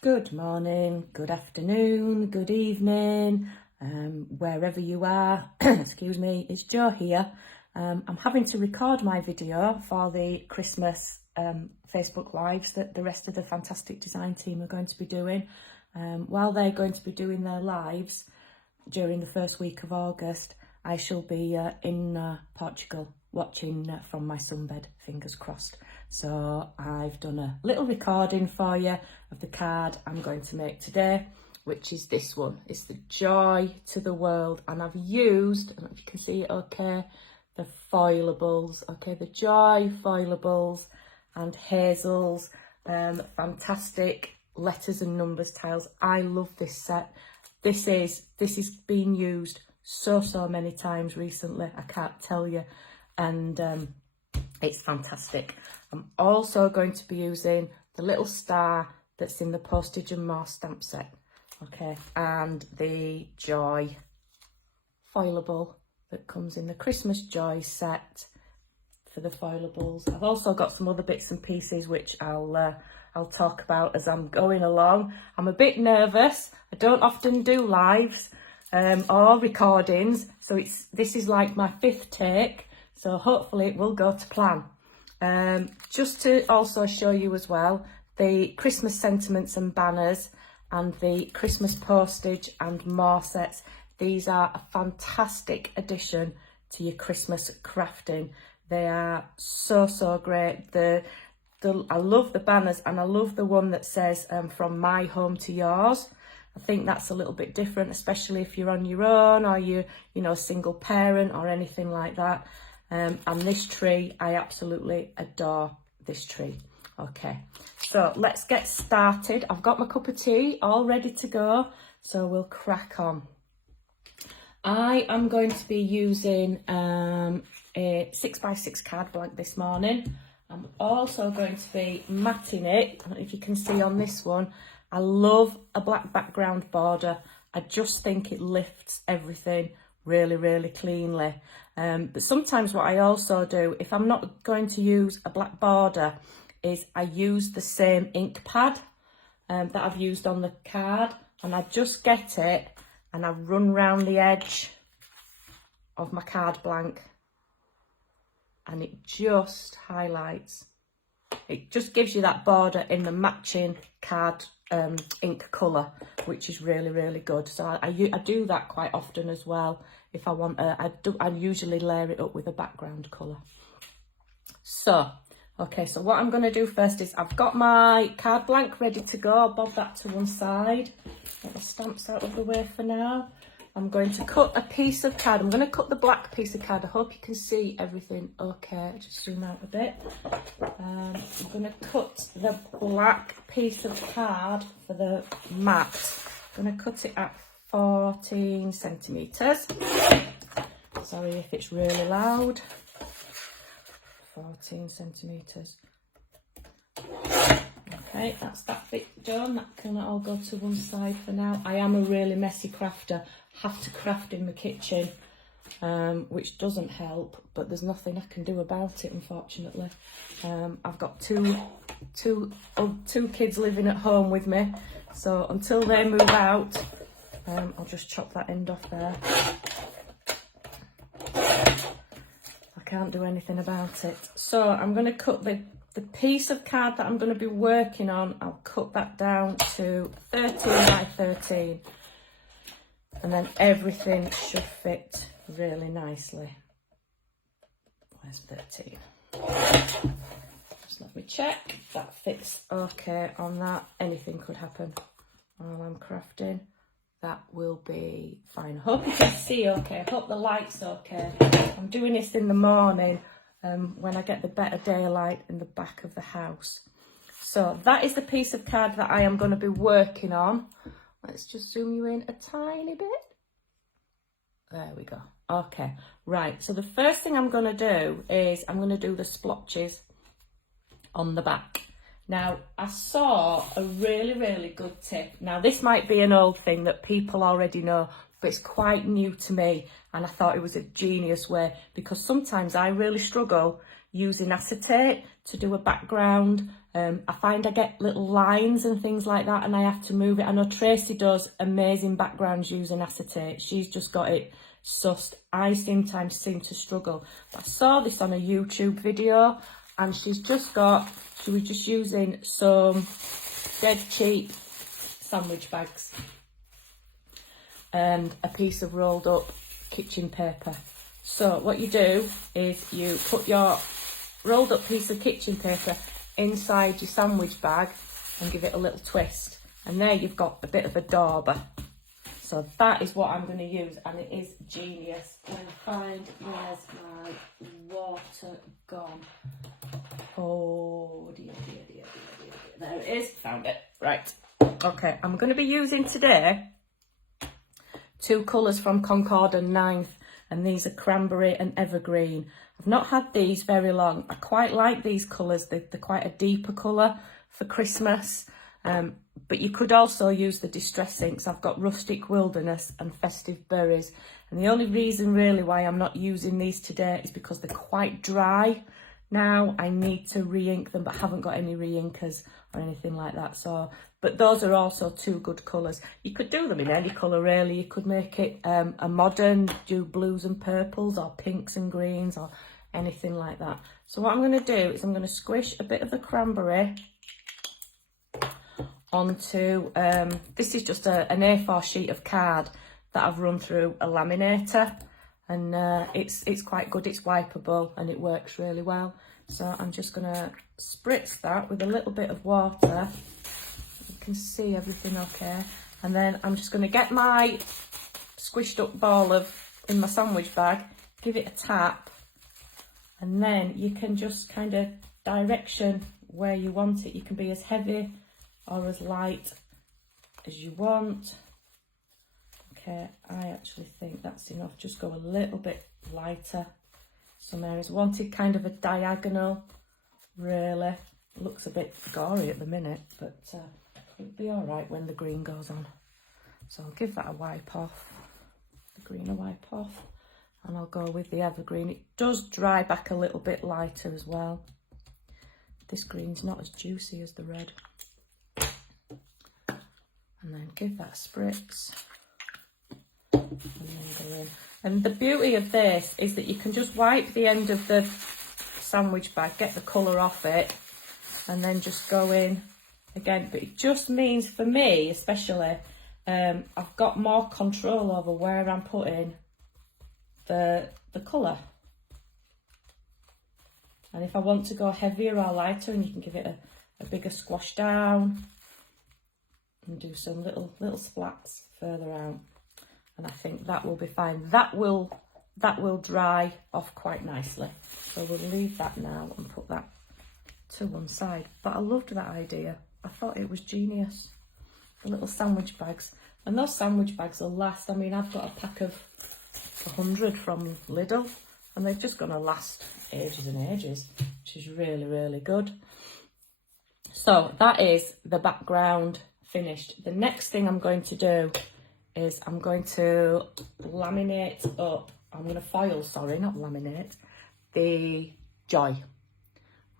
Good morning, good afternoon, good evening, wherever you are. Excuse me, it's Jo here. I'm having to record my video for the Christmas Facebook Lives that the rest of the Fantastic Design team are going to be doing. While they're going to be doing their lives during the first week of August, I shall be in Portugal watching from my sunbed, fingers crossed. So I've done a little recording for you of the card I'm going to make today, which is this one. It's the Joy to the World, and I've used, I don't know if you can see it okay, the Foilables, okay, the Joy Foilables and Hazel's fantastic letters and numbers tiles. I love this set. This is being used so many times recently, I can't tell you, and it's fantastic. I'm also going to be using the little star that's in the Postage and More stamp set, okay, and the Joy Foilable that comes in the Christmas Joy set for the Foilables. I've also got some other bits and pieces which I'll talk about as I'm going along. I'm a bit nervous. I don't often do lives or recordings, so this is like my 5th take, so hopefully it will go to plan. Just to also show you as well the Christmas sentiments and banners and the Christmas postage and more sets. These are a fantastic addition to your Christmas crafting. They are so great. I love the banners, and I love the one that says from my home to yours. I think that's a little bit different, especially if you're on your own or you know, a single parent or anything like that. And this tree, I absolutely adore this tree. Okay, so let's get started. I've got my cup of tea all ready to go, so we'll crack on. I am going to be using a 6x6 card blank this morning. I'm also going to be matting it. I don't know if you can see on this one. I love a black background border. I just think it lifts everything really cleanly. But sometimes what I also do, if I'm not going to use a black border, is I use the same ink pad that I've used on the card, and I just get it and I run round the edge of my card blank, and it just highlights. It just gives you that border in the matching card ink colour, which is really good. So I do that quite often as well. If I want I usually layer it up with a background colour. So okay, so what I'm going to do first is I've got my card blank ready to go. I'll bob that to one side. Get the stamps out of the way for now. I'm going to cut a piece of card. I'm going to cut the black piece of card. I hope you can see everything okay. Just zoom out a bit. I'm going to cut the black piece of card for the mat. I'm going to cut it at 14 centimetres. Sorry if it's really loud. 14 centimetres. Okay, that's that bit done. That can all go to one side for now. I am a really messy crafter. Have to craft in the kitchen, which doesn't help, but there's nothing I can do about it, unfortunately. I've got two kids living at home with me, so until they move out, I'll just chop that end off there. I can't do anything about it. So I'm going to cut the piece of card that I'm going to be working on. I'll cut that down to 13 by 13. And then everything should fit really nicely. Where's 13? Just let me check. That fits okay on that. Anything could happen while I'm crafting. That will be fine. I hope you can see okay. I hope the light's okay. I'm doing this in the morning when I get the better daylight in the back of the house. So that is the piece of card that I am going to be working on. Let's just zoom you in a tiny bit. There we go. Okay, right. So the first thing I'm going to do is I'm going to do the splotches on the back. Now, I saw a really good tip. Now, this might be an old thing that people already know, but it's quite new to me, and I thought it was a genius way, because sometimes I really struggle using acetate to do a background I find I get little lines and things like that and I have to move it. I know Tracy does amazing backgrounds using acetate. She's just got it sussed. I sometimes seem to struggle. But I saw this on a YouTube video and she was just using some dead cheap sandwich bags and a piece of rolled up kitchen paper. So what you do is you put your rolled up piece of kitchen paper inside your sandwich bag and give it a little twist, and there you've got a bit of a dauber. So that is what I'm going to use, and it is genius. Let me find, where's my water gone? Oh dear. There it is, found it. Right, okay, I'm going to be using today 2 colours from Concord and Ninth, and these are cranberry and evergreen. I've not had these very long. I quite like these colours. They're quite a deeper colour for Christmas. But you could also use the Distress inks. I've got Rustic Wilderness and Festive Berries. And the only reason really why I'm not using these today is because they're quite dry. Now I need to re-ink them, but haven't got any re-inkers or anything like that. So, but those are also 2 good colours. You could do them in any colour really. You could make it a modern, do blues and purples or pinks and greens or anything like that. So what I'm going to do is I'm going to squish a bit of the cranberry onto, this is just an A4 sheet of card that I've run through a laminator. And it's quite good, it's wipeable and it works really well. So I'm just going to spritz that with a little bit of water. You can see everything okay. And then I'm just going to get my squished up ball in my sandwich bag, give it a tap, and then you can just kind of direction where you want it. You can be as heavy or as light as you want. Okay, I actually think that's enough. Just go a little bit lighter. Some areas. Wanted kind of a diagonal, really. Looks a bit gory at the minute, but it'll be all right when the green goes on. So I'll give that a wipe off, the green a wipe off, and I'll go with the evergreen. It does dry back a little bit lighter as well. This green's not as juicy as the red. And then give that a spritz. And then go in. And the beauty of this is that you can just wipe the end of the sandwich bag, get the colour off it, and then just go in again. But it just means for me especially, I've got more control over where I'm putting the colour. And if I want to go heavier or lighter, and you can give it a bigger squash down and do some little splats further out. And I think that will be fine. That will dry off quite nicely. So we'll leave that now and put that to one side. But I loved that idea. I thought it was genius. The little sandwich bags. And those sandwich bags will last. I mean, I've got a pack of 100 from Lidl, and they're just going to last ages and ages, which is really, really good. So that is the background finished. The next thing I'm going to do is I'm going to laminate up, I'm going to foil, sorry, not laminate, the Joy.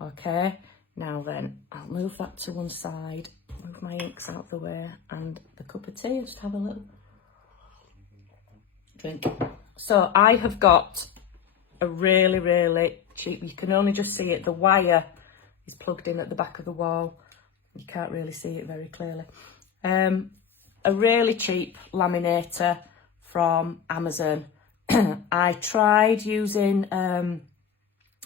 Okay, now then, I'll move that to one side, move my inks out the way, and the cup of tea, just have a little drink. So I have got a really, really cheap, you can only just see it, the wire is plugged in at the back of the wall. You can't really see it very clearly. A really cheap laminator from Amazon. I tried using an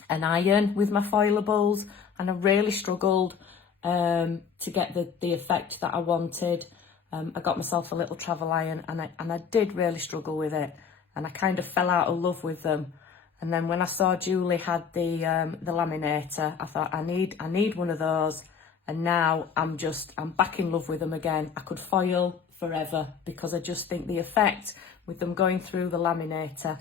iron with my foilables, and I really struggled to get the effect that I wanted. I got myself a little travel iron, and I did really struggle with it, and I kind of fell out of love with them. And then when I saw Julie had the laminator, I thought I need one of those. And now I'm back in love with them again. I could foil forever because I just think the effect with them going through the laminator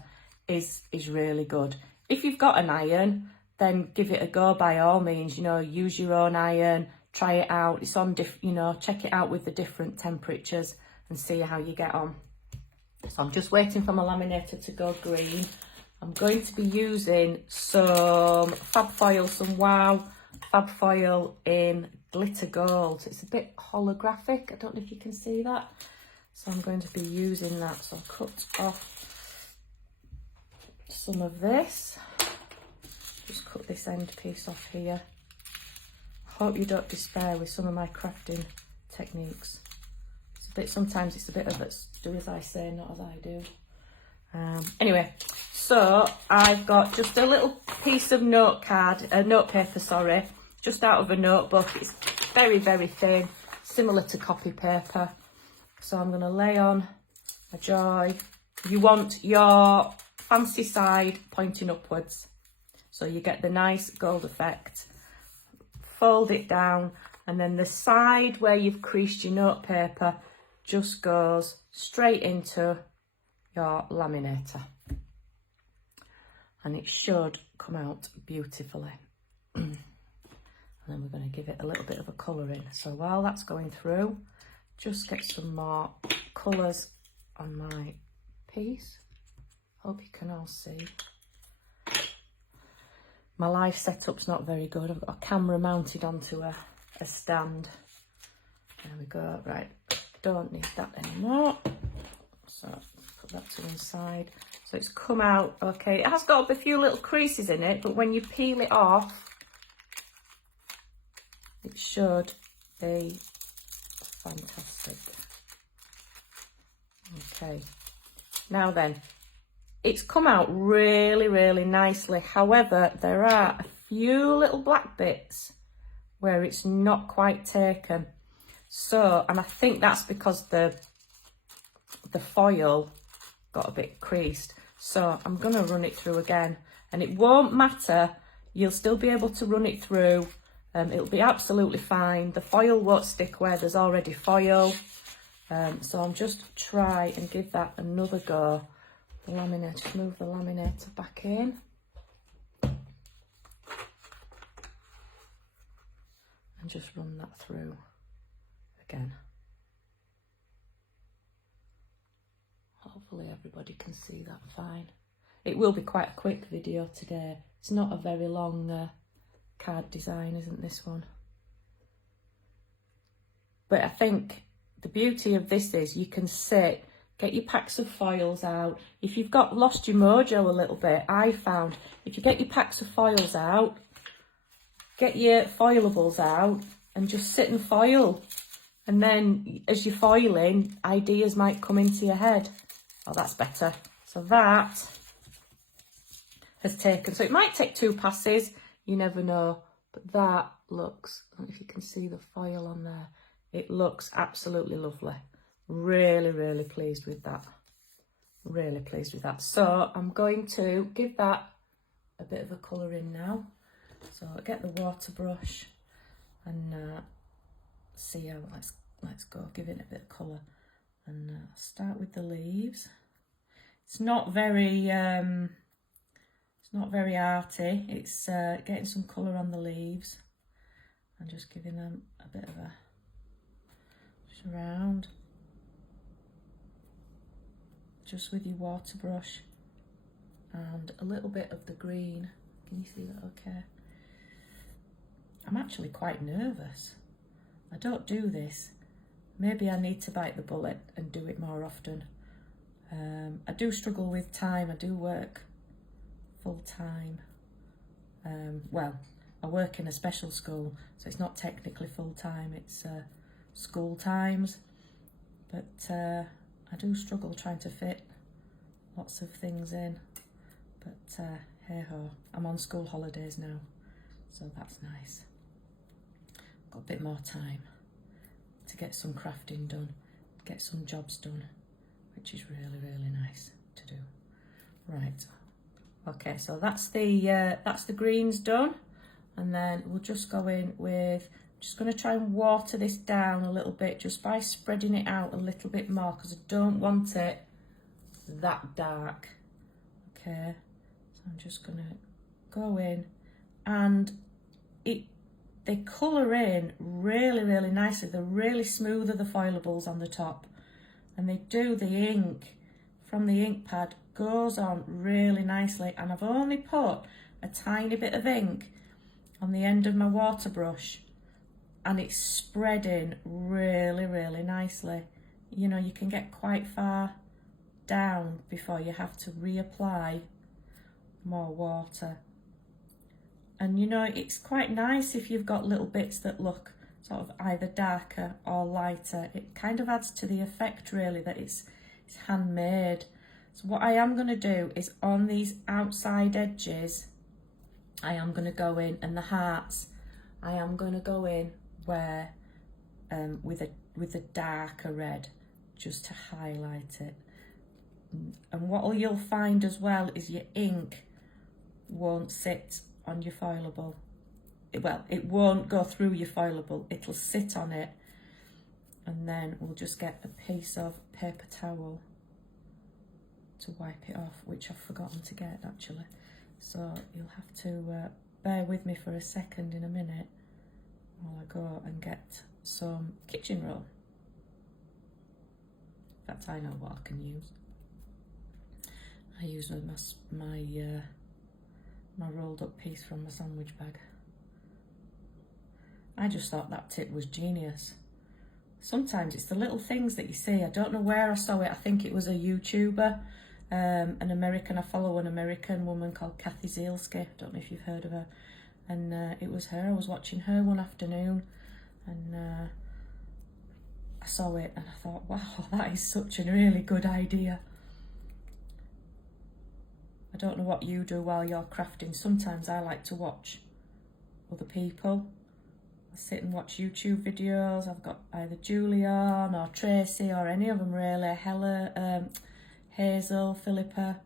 is really good. If you've got an iron, then give it a go by all means. You know, use your own iron, try it out. It's on check it out with the different temperatures and see how you get on. So I'm just waiting for my laminator to go green. I'm going to be using some fab foil, some Wow fab foil in glitter gold. It's a bit holographic. I don't know if you can see that. So I'm going to be using that. So I'll cut off some of this. Just cut this end piece off here. Hope you don't despair with some of my crafting techniques. Sometimes it's a bit of it, do as I say, not as I do. Anyway, so I've got just a little piece of notepaper, sorry, just out of a notebook. It's very, very thin, similar to copy paper. So I'm going to lay on my joy. You want your fancy side pointing upwards, so you get the nice gold effect. Fold it down, and then the side where you've creased your notepaper just goes straight into your laminator, and it should come out beautifully. And then we're going to give it a little bit of a colour in. So while that's going through, just get some more colours on my piece. Hope you can all see. My live setup's not very good. I've got a camera mounted onto a stand. There we go. Right, don't need that anymore. So put that to one side. So it's come out okay. It has got a few little creases in it, but when you peel it off, it should be fantastic. Okay, now then, it's come out really, really nicely. However, there are a few little black bits where it's not quite taken. So, and I think that's because the foil got a bit creased. So I'm going to run it through again, and it won't matter. You'll still be able to run it through. It'll be absolutely fine. The foil won't stick where there's already foil. So I'm just try and give that another go. The laminator, just move the laminator back in. And just run that through again. Hopefully everybody can see that fine. It will be quite a quick video today. It's not a very long card design, isn't this one? But I think the beauty of this is you can sit, get your packs of foils out. If you've lost your mojo a little bit, I found if you get your packs of foils out, get your foilables out and just sit and foil. And then as you're foiling, ideas might come into your head. Oh, that's better. So that has taken, so it might take 2 passes, you never know. But that looks, I don't know if you can see the foil on there. It looks absolutely lovely. Really, really pleased with that. Really pleased with that. So I'm going to give that a bit of a colour in now. So I'll get the water brush and see how, let's go, give it a bit of colour. And start with the leaves. It's not very arty. It's getting some colour on the leaves and just giving them a bit of a around, just with your water brush and a little bit of the green. Can you see that okay? I'm actually quite nervous. I don't do this. Maybe I need to bite the bullet and do it more often. I do struggle with time. I do work full time. Well, I work in a special school, so it's not technically full time, it's school times, but I do struggle trying to fit lots of things in, but hey ho, I'm on school holidays now, so that's nice. Got a bit more time to get some crafting done, get some jobs done, which is really, really nice to do. Right, okay, so that's the greens done, and then we'll just go in with, just going to try and water this down a little bit just by spreading it out a little bit more because I don't want it that dark. Okay, so I'm just going to go in, and they colour in really, really nicely. They're really smooth, the foilables on the top, and they do, the ink from the ink pad goes on really nicely, and I've only put a tiny bit of ink on the end of my water brush, and it's spreading really, really nicely. You know, you can get quite far down before you have to reapply more water. And you know, it's quite nice if you've got little bits that look sort of either darker or lighter. It kind of adds to the effect really that it's handmade. So what I am going to do is on these outside edges, I am going to go in, and the hearts, I am going to go in where with a darker red, just to highlight it. And what you'll find as well is your ink won't sit on your foilable. It won't go through your foilable, it'll sit on it. And then we'll just get a piece of paper towel to wipe it off, which I've forgotten to get actually. So you'll have to bear with me for a second in a minute while I go and get some kitchen roll. In fact, I know what I can use. I use my rolled up piece from my sandwich bag. I just thought that tip was genius. Sometimes it's the little things that you see. I don't know where I saw it. I think it was a YouTuber, an American. I follow an American woman called Kathy Zielski. I don't know if you've heard of her. And it was her. I was watching her one afternoon, and I saw it and I thought, wow, that is such a really good idea. I don't know what you do while you're crafting. Sometimes I like to watch other people. I sit and watch YouTube videos. I've got either Julian or Tracy or any of them really, Hazel, Philippa,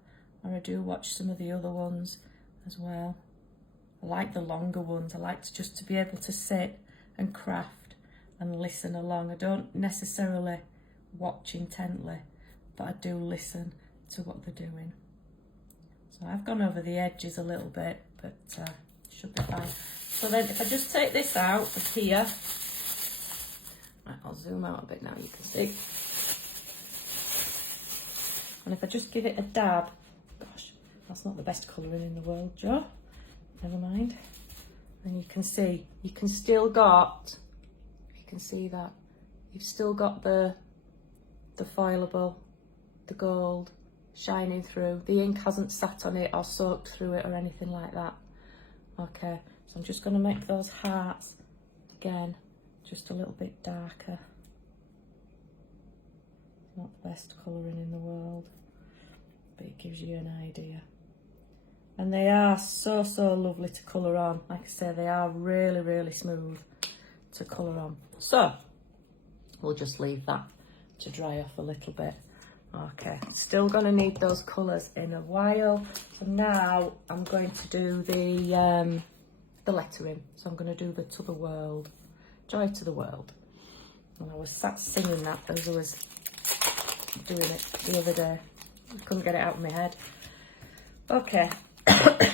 or I do watch some of the other ones as well. I like the longer ones. I like to be able to sit and craft and listen along. I don't necessarily watch intently, but I do listen to what they're doing. So I've gone over the edges a little bit, but should be fine. So then if I just take this out of here, right, I'll zoom out a bit now, you can see. And if I just give it a dab, gosh, that's not the best colouring in the world, Joe. Never mind. And you can see, you can still got, if you can see that, you've still got the foilable, the gold, shining through. The ink hasn't sat on it or soaked through it or anything like that. Okay, so I'm just going to make those hearts again just a little bit darker. It's not the best colouring in the world, but it gives you an idea. And they are so lovely to colour on. Like I say, they are really, really smooth to colour on. So we'll just leave that to dry off a little bit. Okay, still going to need those colours in a while. So now I'm going to do the lettering. So I'm going to do the To the World, Joy to the World. And I was sat singing that as I was doing it the other day. I couldn't get it out of my head. Okay,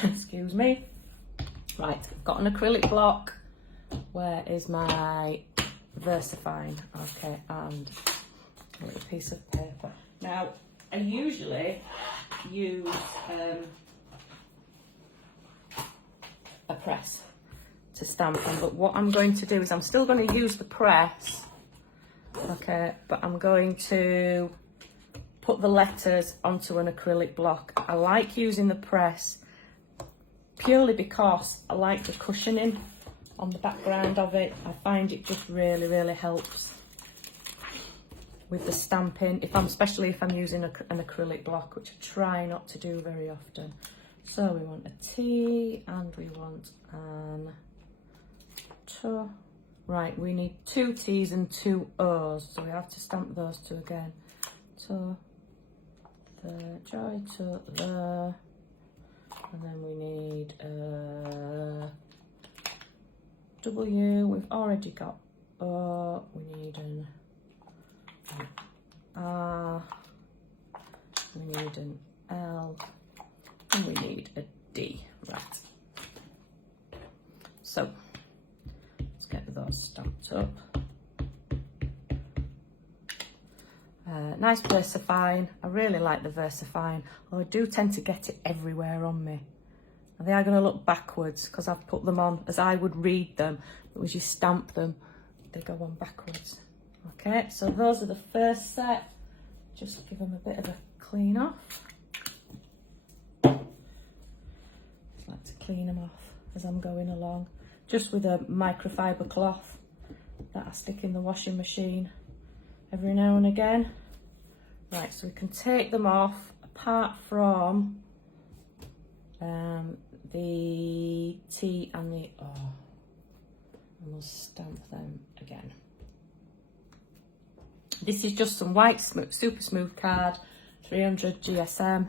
excuse me. Right, I've got an acrylic block. Where is my VersaFine? Okay, and a little piece of paper. Now, I usually use a press to stamp on, but what I'm going to do is I'm still going to use the press, okay, but I'm going to put the letters onto an acrylic block. I like using the press purely because I like the cushioning on the background of it. I find it just really, really helps with the stamping, especially if I'm using an acrylic block, which I try not to do very often. So we want a T and we want an T. Right, we need 2 T's and 2 O's, so we have to stamp those two again. To the Joy to the, and then we need a W. We've already got O. We need an R, we need an L, and we need a D. Right. So let's get those stamped up. Nice VersaFine. I really like the VersaFine. I do tend to get it everywhere on me. and they are going to look backwards because I've put them on as I would read them, but as you stamp them they go on backwards. Okay, so those are the first set. Just give them a bit of a clean off. I like to clean them off as I'm going along, just with a microfiber cloth that I stick in the washing machine every now and again. Right, so we can take them off apart from the T and the O, and we'll stamp them again. This is just some white super smooth card, 300 GSM.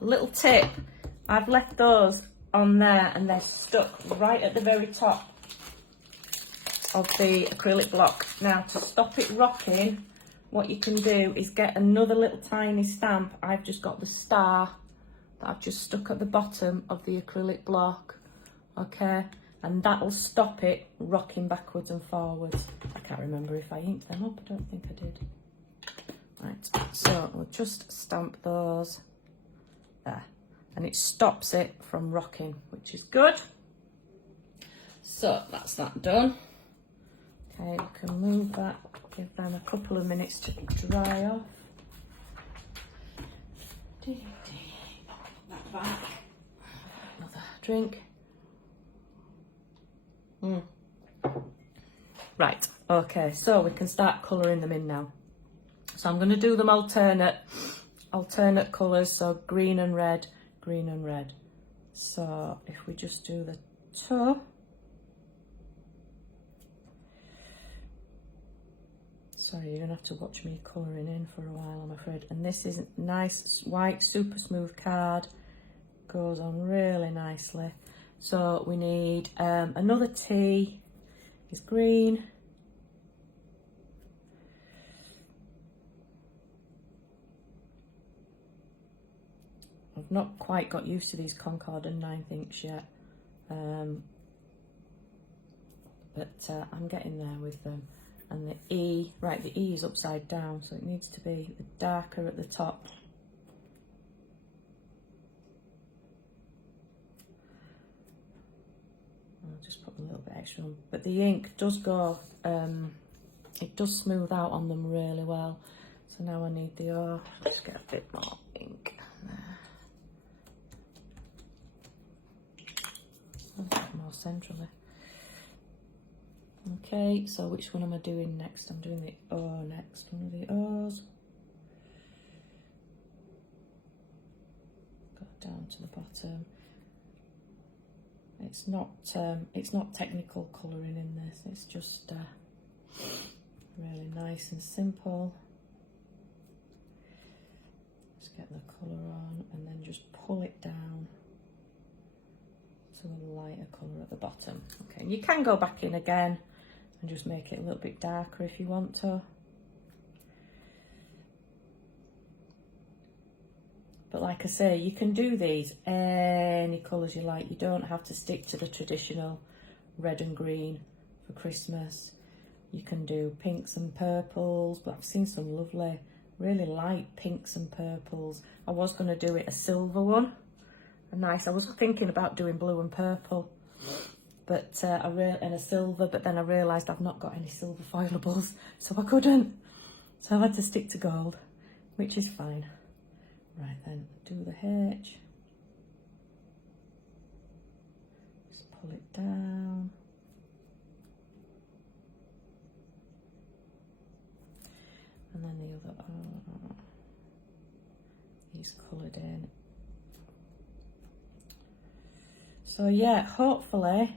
Little tip, I've left those on there and they're stuck right at the very top of the acrylic block. Now, to stop it rocking, what you can do is get another little tiny stamp. I've just got the star that I've just stuck at the bottom of the acrylic block, okay, and that'll stop it rocking backwards and forwards. I can't remember if I inked them up, I don't think I did. Right, so we'll just stamp those there, and it stops it from rocking, which is good. So that's that done. Okay, we can move that, give them a couple of minutes to dry off. Put that back. Another drink. Right, okay, so we can start colouring them in now. So I'm going to do them alternate colours, so green and red, green and red. So if we just do the toe. Sorry, you're going to have to watch me colouring in for a while, I'm afraid. And this is nice, white, super smooth card. Goes on really nicely. So we need another T, is green. I've not quite got used to these Concord and 9th inks yet. But I'm getting there with them. And the E, right, the E is upside down, so it needs to be darker at the top. I'll just put a little bit extra on. But the ink does go, it does smooth out on them really well. So now I need the O. Let's get a bit more ink there. A bit more centrally. Okay, so which one am I doing next? I'm doing the O next, one of the O's. Go down to the bottom. It's not technical colouring in this, it's just really nice and simple. Just get the colour on and then just pull it down to a lighter colour at the bottom. Okay, and you can go back in again and just make it a little bit darker if you want to. But like I say, you can do these any colours you like. You don't have to stick to the traditional red and green for Christmas. You can do pinks and purples, but I've seen some lovely, really light pinks and purples. I was going to do it a silver one, I was thinking about doing blue and purple, but and a silver, but then I realised I've not got any silver foilables, so I couldn't. So I had to stick to gold, which is fine. Right then, do the H. Just pull it down. And then the other O. He's coloured in. So yeah, hopefully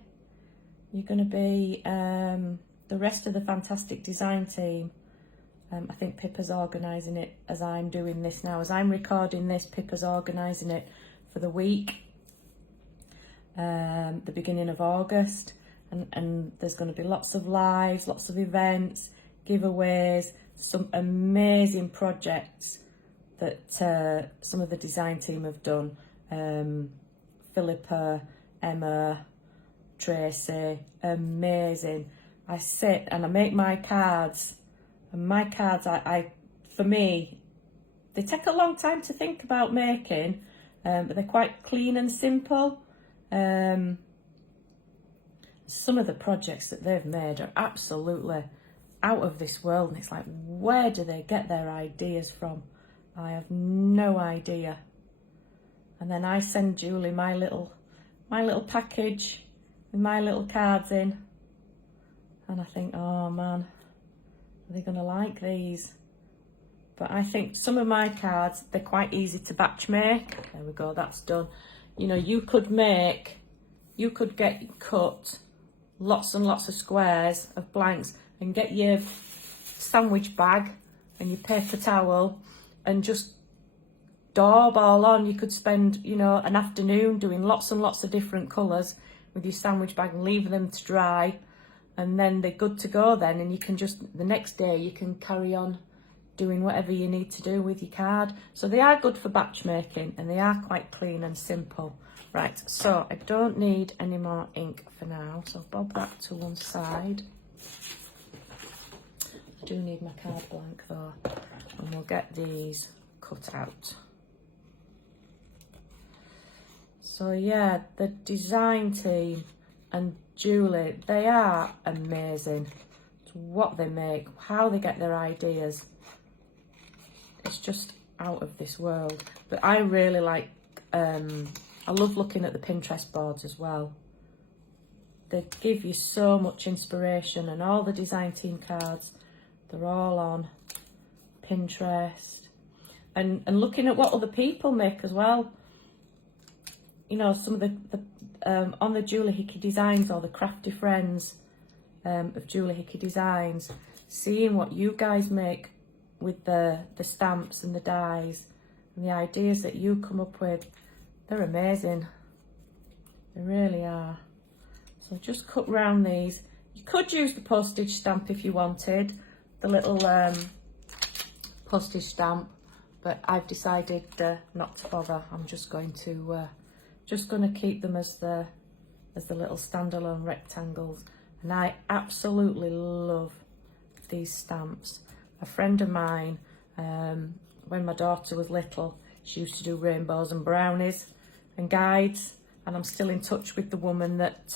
you're going to be the rest of the fantastic design team. I think Pippa's organising it as I'm doing this now. As I'm recording this, Pippa's organising it for the week, the beginning of August. And there's going to be lots of lives, lots of events, giveaways, some amazing projects that some of the design team have done. Philippa, Emma, Tracy, amazing. I sit and I make my cards, and my cards, for me, they take a long time to think about making, but they're quite clean and simple. Some of the projects that they've made are absolutely out of this world, and it's like, where do they get their ideas from? I have no idea. And then I send Julie my little package with my little cards in, and I think, oh man, are they gonna like these? But I think some of my cards, they're quite easy to batch make. There we go, that's done. You know, you could get cut lots and lots of squares of blanks and get your sandwich bag and your paper towel and just daub all on. You could spend, you know, an afternoon doing lots and lots of different colours with your sandwich bag and leave them to dry, and then they're good to go then, and you can just, the next day you can carry on doing whatever you need to do with your card. So they are good for batch making, and they are quite clean and simple. Right, so I don't need any more ink for now, so bob that to one side. I do need my card blank though, and we'll get these cut out. So yeah, the design team and Julie, they are amazing. It's what they make, how they get their ideas. It's just out of this world. But I really like, I love looking at the Pinterest boards as well. They give you so much inspiration, and all the design team cards, they're all on Pinterest. And looking at what other people make as well. You know, some of the on the Julie Hickey Designs, or the Crafty Friends of Julie Hickey Designs, seeing what you guys make with the stamps and the dies and the ideas that you come up with, they're amazing. They really are. So just cut round these. You could use the postage stamp if you wanted, the little postage stamp, but I've decided not to bother. I'm just going to keep them as the little standalone rectangles. And I absolutely love these stamps. A friend of mine, when my daughter was little, she used to do rainbows and brownies and guides, and I'm still in touch with the woman that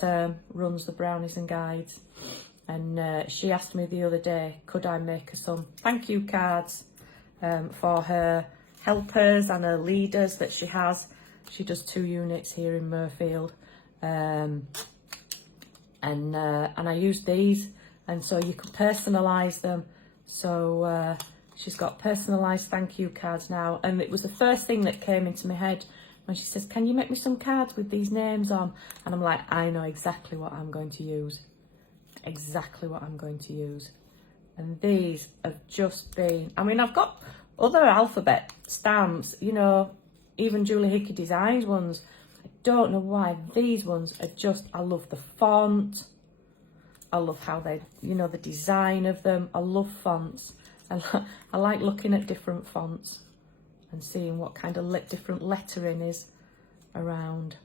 runs the brownies and guides. And she asked me the other day, could I make her some thank you cards for her helpers and her leaders that she has. She does 2 units here in Murfield, and I use these, and so you can personalise them. So she's got personalised thank you cards now, and it was the first thing that came into my head when she says, can you make me some cards with these names on? And I'm like, I know exactly what I'm going to use. Exactly what I'm going to use. And these have just been, I mean, I've got other alphabet stamps, you know, even Julie Hickey Designs ones. I don't know why these ones are just, I love the font. I love how they, you know, the design of them. I love fonts. I like looking at different fonts and seeing what kind of different lettering is around.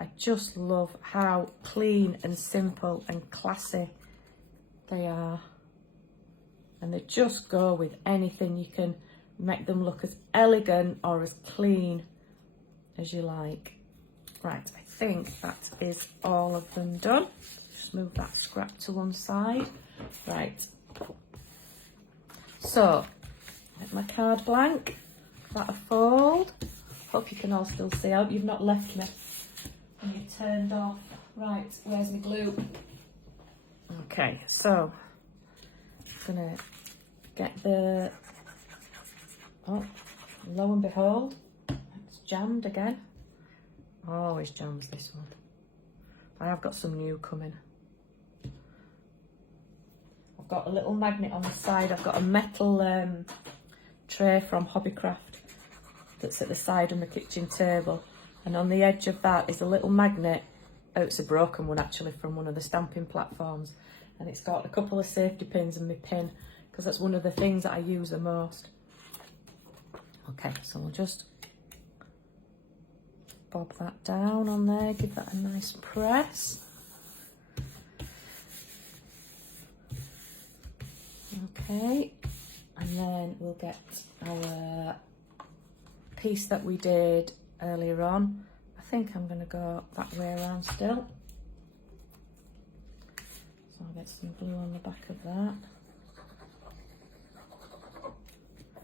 I just love how clean and simple and classy they are. And they just go with anything. You can make them look as elegant or as clean as you like. Right, I think that is all of them done. Just move that scrap to one side. Right. So, let my card blank. That a fold. Hope you can all still see. I hope you've not left me and you turned off. Right, where's my glue? Okay, so I'm gonna get the, oh, lo and behold, it's jammed again. Always jams this one. I have got some new coming. I've got a little magnet on the side. I've got a metal tray from Hobbycraft that's at the side of my kitchen table, and on the edge of that is a little magnet. Oh, it's a broken one actually from one of the stamping platforms, and it's got a couple of safety pins and my pin, because that's one of the things that I use the most. Okay, so we'll just bob that down on there, give that a nice press. Okay, and then we'll get our piece that we did earlier on. I think I'm going to go that way around still. So I'll get some glue on the back of that.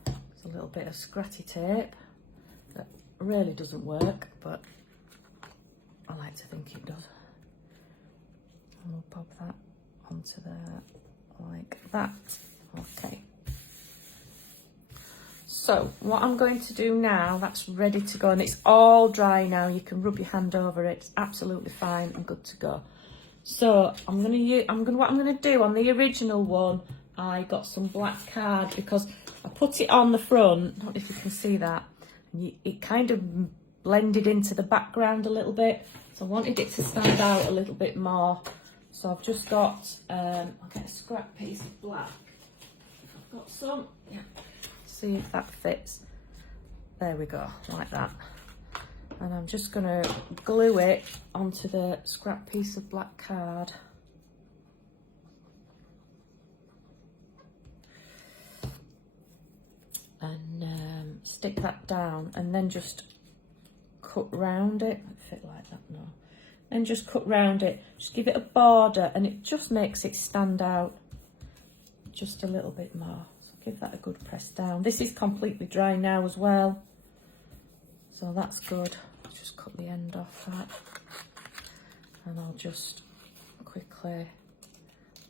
It's a little bit of scratchy tape that really doesn't work, but I like to think it does. And we'll pop that onto there like that. Okay. So what I'm going to do now, that's ready to go, and it's all dry now. You can rub your hand over it. It's absolutely fine and good to go. So what I'm gonna do on the original one, I got some black card because I put it on the front. I don't know if you can see that. And it kind of blended into the background a little bit. So I wanted it to stand out a little bit more. So I've just got, I'll get a scrap piece of black. I've got some, yeah. See if that fits. There we go, like that. And I'm just gonna glue it onto the scrap piece of black card. And stick that down, and then just cut round it. Fit like that, no. Then just cut round it, just give it a border, and it just makes it stand out just a little bit more. So give that a good press down. This is completely dry now as well, so that's good. Just cut the end off that, and I'll just quickly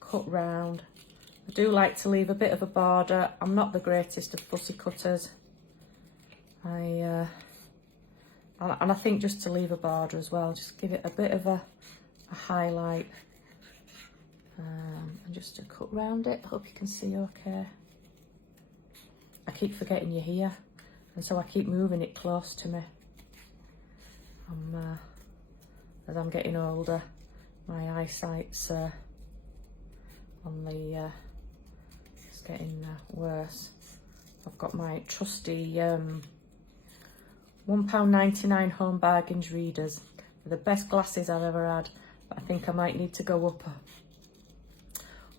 cut round. I do like to leave a bit of a border. I'm not the greatest of fussy cutters. And I think just to leave a border as well, just give it a bit of a highlight. And just to cut round it. I hope you can see okay. I keep forgetting you're here, and so I keep moving it close to me. As I'm getting older, my eyesight's it's getting worse. I've got my trusty £1.99 Home Bargains readers. They're the best glasses I've ever had, but I think I might need to go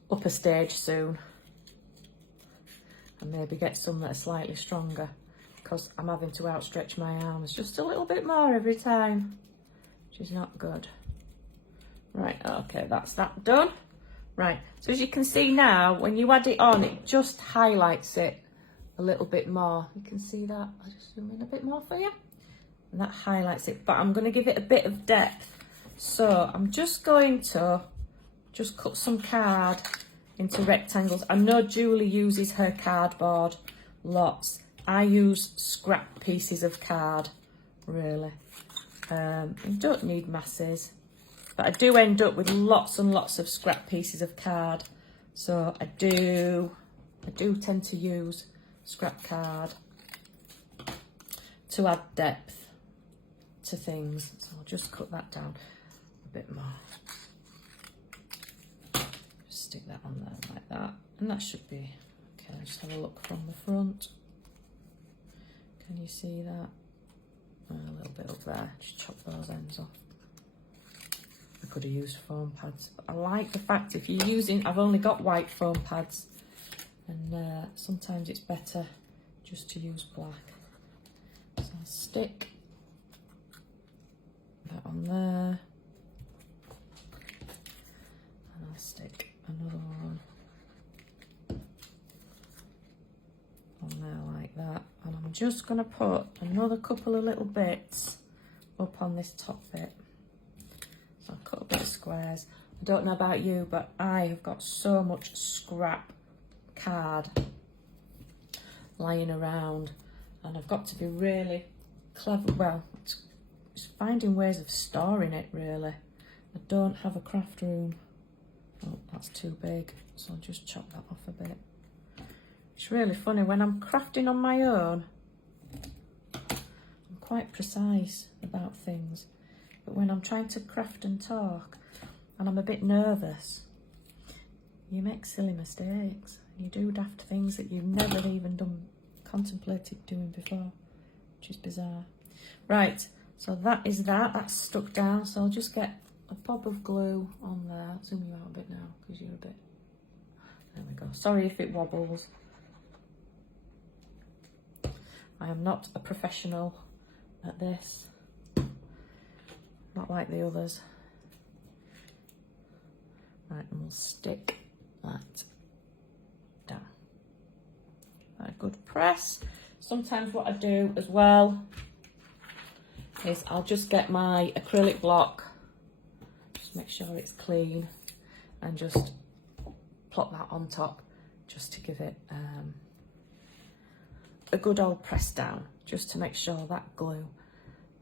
up a stage soon and maybe get some that are slightly stronger, because I'm having to outstretch my arms just a little bit more every time, which is not good. Right, okay, that's that done. Right, so as you can see now, when you add it on, it just highlights it a little bit more. You can see that. I'll just zoom in a bit more for you. And that highlights it, but I'm going to give it a bit of depth. So I'm just going to cut some card into rectangles. I know Julie uses her cardboard lots. I use scrap pieces of card, really. You don't need masses, but I do end up with lots and lots of scrap pieces of card. So I do tend to use scrap card to add depth to things. So I'll just cut that down a bit more. Just stick that on there like that, and that should be okay. Let's just have a look from the front. Can you see that? A little bit up there. Just chop those ends off. I could have used foam pads, but I like the fact if you're using, I've only got white foam pads, and sometimes it's better just to use black. So I'll stick that on there, and I'll stick another one on there like that, and I'm just going to put another couple of little bits up on this top bit. So I'll cut a bit of squares. I don't know about you, but I have got so much scrap card lying around, and I've got to be really clever. Well, it's finding ways of storing it, really. I don't have a craft room. Oh, that's too big, so I'll just chop that off a bit. It's really funny, when I'm crafting on my own, I'm quite precise about things, but when I'm trying to craft and talk, and I'm a bit nervous, you make silly mistakes. You do daft things that you've never even contemplated doing before, which is bizarre. Right, so that's stuck down. So I'll just get a pop of glue on there. I'll zoom you out a bit now because you're a bit, there we go. Sorry if it wobbles. I am not a professional at this, not like the others. Right, and we'll stick that down. A good press. Sometimes what I do as well is I'll just get my acrylic block, just make sure it's clean, and just plop that on top just to give it a good old press down, just to make sure that glue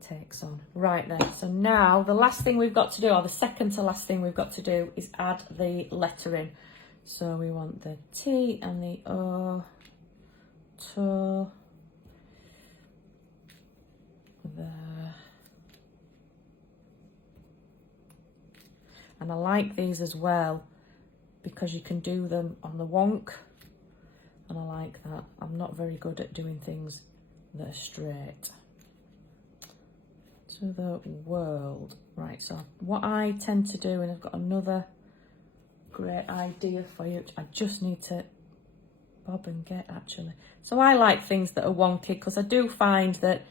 takes on. Right then, so now the last thing we've got to do, or the second to last thing we've got to do, is add the lettering. So we want the T and the O, toe, there. And I like these as well because you can do them on the wonk, and I like that. I'm not very good at doing things that are straight. To the world. Right, so what I tend to do, and I've got another great idea for you, I just need to bob and get actually. So I like things that are wonky because I do find that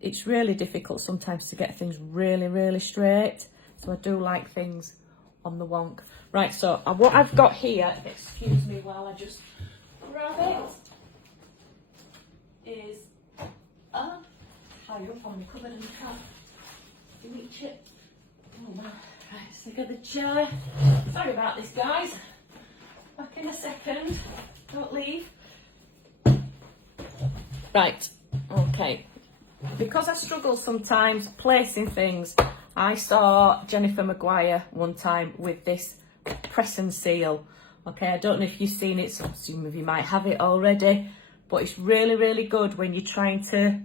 it's really difficult sometimes to get things really straight. So I do like things on the wonk. Right, so what I've got here, excuse me while I just grab it, is high up on the cupboard and can't reach it. Oh man, right, stick at the chair. Sorry about this, guys. Back in a second. Don't leave. Right, okay. Because I struggle sometimes placing things, I saw Jennifer Maguire one time with this press and seal. Okay, I don't know if you've seen it, so I assume you might have it already, but it's really good when you're trying to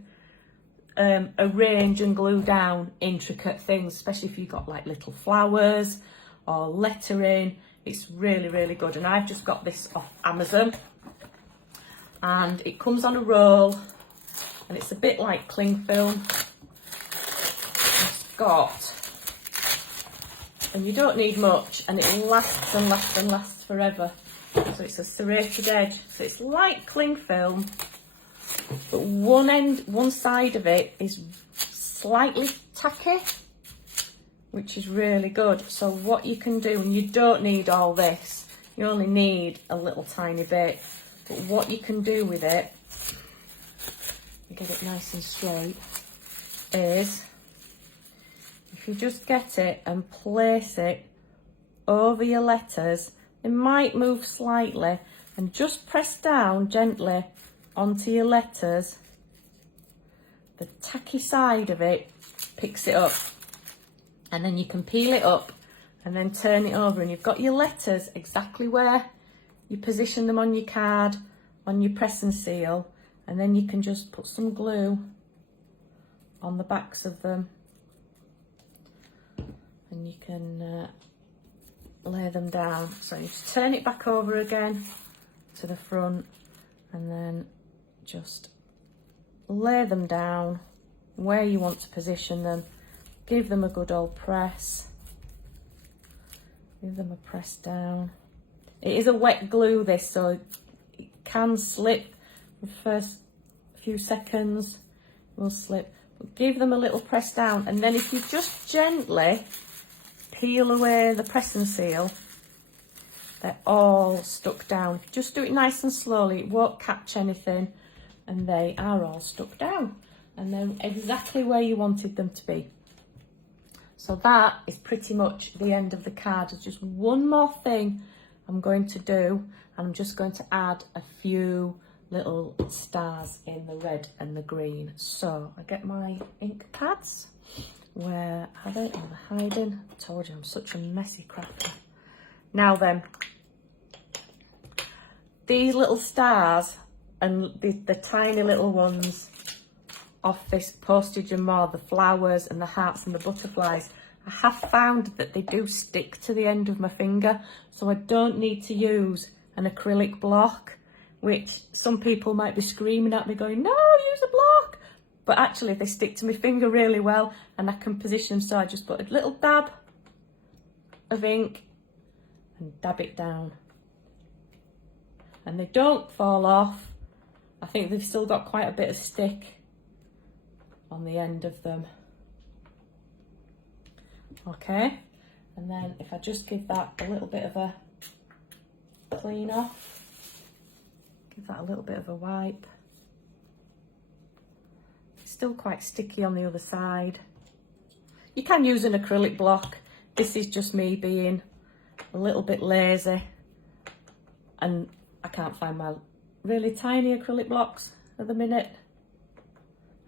arrange and glue down intricate things, especially if you've got like little flowers or lettering. It's really good, and I've just got this off Amazon, and it comes on a roll, and it's a bit like cling film. It's got, and you don't need much, and it lasts and lasts and lasts forever. So it's a serrated edge, so it's like cling film, but one side of it is slightly tacky, which is really good. So what you can do, and you don't need all this, you only need a little tiny bit, but what you can do with it, get it nice and straight, is if you just get it and place it over your letters, it might move slightly, and just press down gently onto your letters. The tacky side of it picks it up, and then you can peel it up and then turn it over, and you've got your letters exactly where you position them on your card, on your press and seal, and then you can just put some glue on the backs of them, and you can lay them down. So you just turn it back over again to the front, and then just lay them down where you want to position them. Give them a good old press. Give them a press down. It is a wet glue, this, so it can slip. The first few seconds will slip. But give them a little press down, and then if you just gently peel away the press and seal, they're all stuck down. If you just do it nice and slowly, it won't catch anything, and they are all stuck down, and they're exactly where you wanted them to be. So that is pretty much the end of the card. There's just one more thing I'm going to do, and I'm just going to add a few little stars in the red and the green. So I get my ink pads. Where are they? Oh, they're hiding. I told you I'm such a messy crafter. Now then, these little stars and the tiny little ones off this postage and more, the flowers and the hearts and the butterflies, I have found that they do stick to the end of my finger, so I don't need to use an acrylic block, which some people might be screaming at me going, no, use a block. But actually they stick to my finger really well, and I can position, so I just put a little dab of ink and dab it down. And they don't fall off. I think they've still got quite a bit of stick on the end of them. Okay, and then if I just give that a little bit of a clean off, give that a little bit of a wipe. It's still quite sticky on the other side. You can use an acrylic block. This is just me being a little bit lazy, and I can't find my really tiny acrylic blocks at the minute.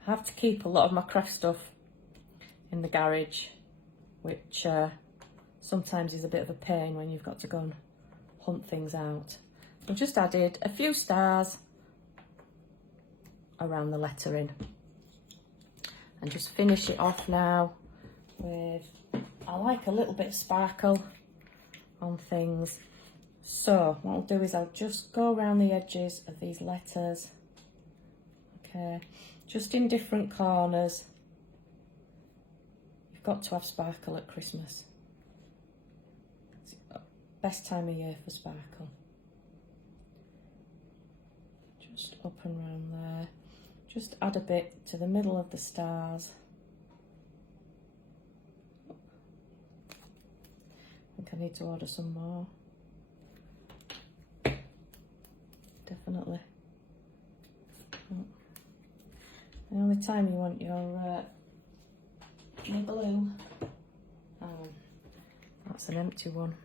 I have to keep a lot of my craft stuff in the garage, which sometimes is a bit of a pain when you've got to go and hunt things out. I've just added a few stars around the lettering, and just finish it off now with, I like a little bit of sparkle on things. So what I'll do is I'll just go around the edges of these letters, okay, just in different corners. You've got to have sparkle at Christmas. It's the best time of year for sparkle. Just up and round there. Just add a bit to the middle of the stars. I think I need to order some more. Definitely. The only time you want your glue, that's an empty one.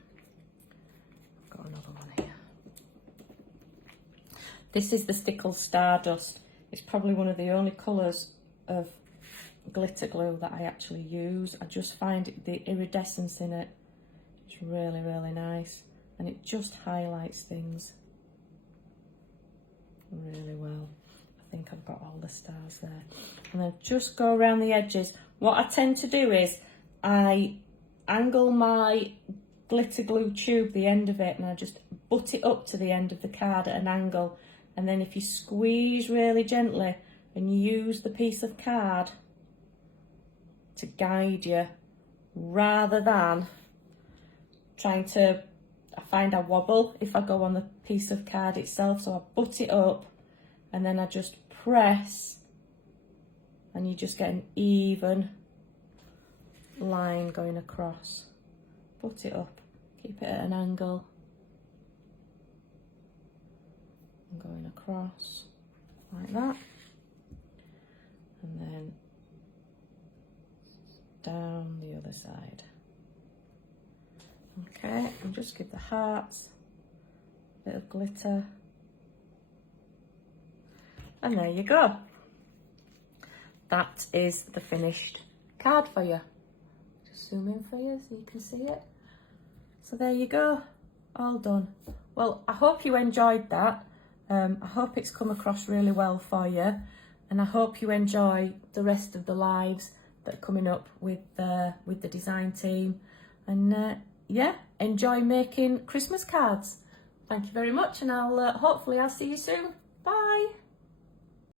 I've got another one here. This is the Stickle Stardust. It's probably one of the only colours of glitter glue that I actually use. I just find the iridescence in it, it's really, really nice, and it just highlights things really well. I think I've got all the stars there. And then just go around the edges. What I tend to do is I angle my glitter glue tube, the end of it, and I just butt it up to the end of the card at an angle. And then if you squeeze really gently and use the piece of card to guide you, rather than trying to, I find I wobble if I go on the piece of card itself, so I butt it up and then I just press, and you just get an even line going across. Butt it up, keep it at an angle, and going across like that, and then down the other side. Okay, and just give the hearts a bit of glitter, and there you go. That is the finished card for you. Just zoom in for you so you can see it. So there you go, all done. Well, I hope you enjoyed that. I hope it's come across really well for you, and I hope you enjoy the rest of the lives that are coming up with the design team. And yeah, enjoy making Christmas cards. Thank you very much, and hopefully I'll see you soon.